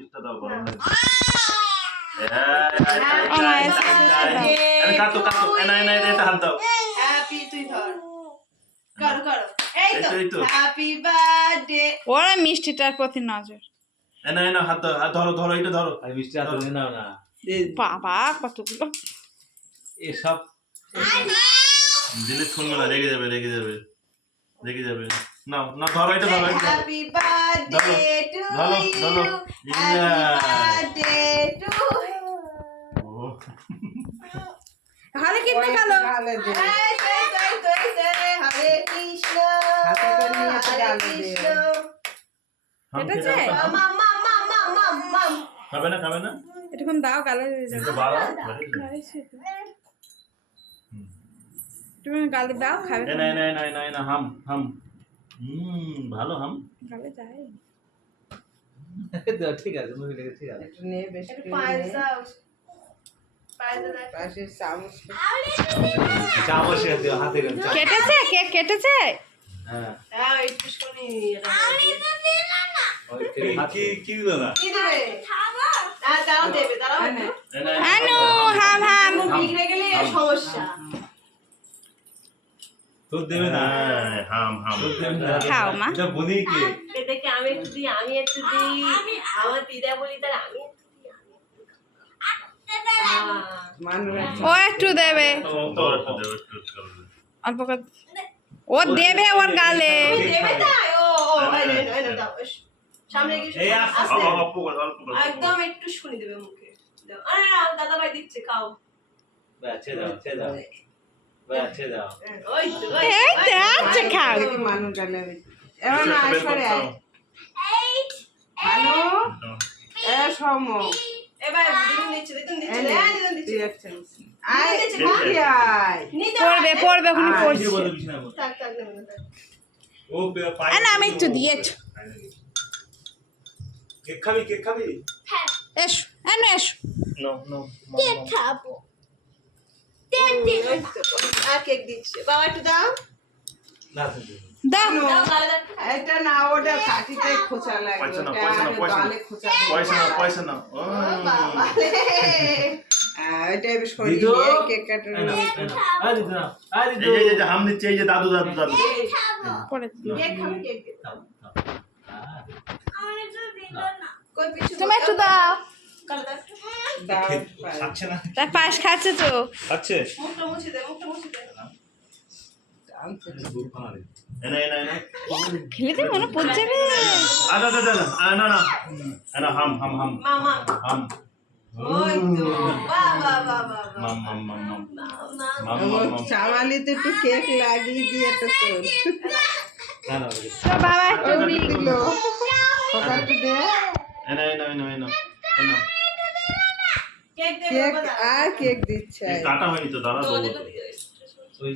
সুইচটা দাও গরম লাগছে আরে কাটো কাটো এনা এনা এটা হাত দাও হ্যাপি তুই ধর করো করো এই তো এই তো হ্যাপি বার্থডে ওরা মিষ্টিটার প্রতি নজর। এনা এনা হাত দাও হাত ধরো ধরো এটা ধরো আর মিষ্টি হাতে নাও না বাবা কতগুলো এসব দিলে শুনবে না রেগে যাবে রেগে যাবে রেগে যাবে নাও না ধরো এটা ধরো এটা হ্যাপি বার্থডে টু ধরো ধরো ইউ হ্যাপি বার্থডে টু হালে কিনতে গেল হরে কৃষ্ণ হরে কৃষ্ণ কেটেছে? খাবে না খাবে না এটুকুন দাও গালে দিয়ে যাবে এটা বাড়াও তুমি গালে দাও খাবে এনা এনা এনা এনা এনা হাম হাম ভালো হাম গালে যায় ঠিক আছে মুখে লেগে ঠিক আছে একটু নে বেশি পায়েস দাও পায়েসের চামচ চামচ দিও হাতে করে কেটেছে কেক কেটেছে হ্যাঁ হ্যাঁ একটু শুনি কি কি দিল না কি দেবে হ্যাঁ দাও দেবে দাঁড়াও আনু হাম হাম বিগড়ে গেলে সমস্যা তোর দেবে না হাম হাম তোর দেবে না খাও মা এটা বলি কি এটাকে আমি একটু দিই আমি একটু দিই আমার দিদা বলি তার আমি ও একটু দেবে অল্প করে ও দেবে ওর গালে দেবে তাই ও এই দাও সামনে গিয়ে এই আস্তে অল্প করে অল্প করে একদম একটু শুনি দেবে মুখে দাও আরে না দাদা ভাই দিচ্ছে খাও বাচ্চা দাও বাচ্চা দাও ওই তো এই তো আচ্ছা খাও মানুষ গালে এবার না আসরে আয় হ্যালো এ সম এবার দিদুন দিচ্ছে দিদুন দিচ্ছে আয় নিতে আয় পড়বে পড়বে ওখানে কি পড়ছে বলে বিছনা বল থাক থাক নেবে না থাক ও পায় না আমি একটু দিয়েছি কেক খাবি এসো এনো এসো নো নো খাবো ওই তো, আর কেক দিচ্ছে বাবা একটু দাও না দাও দাও গালে দাও এটা না ওটা কাটিতে খোঁচা লাগে পয়সা নাও, ওটা পয়সা নাও, আরে পয়সা নাও। গালে খোঁচা দেবে। পয়সা নাও ও বাবা এটা বেশ করে দিদু। কেক কাটার আরে দিদু না আরে এই যে এই যে হাম দিচ্ছে এই যে দাদু দাদু দাদু পড়ে কেক খাবে কেক দে কই পিছু তুমি একটু দাও গালে দাও একটু। দাও খাচ্ছে না তার পাশ খাচ্ছে তো আছে মুখটা মুছে দে এনা এনা এনা ফেলে দে মনে পড়ে যাবে আদা দাদা না না এনা হাম হাম হাম মামা হাম ওই তো বাবা বাবা মাম মাম মাম মাম মাম ও মাম চাওয়ালিতে একটু কেক লাগিয়ে দিয়ে তো তোর না না তো বাবা একটু দিই দিল কথা একটু দে এনা এনা এনা এনা এনা কেক দে বাবা আর কেক দিচ্ছে কাটা হয়নি তো দাদা ওই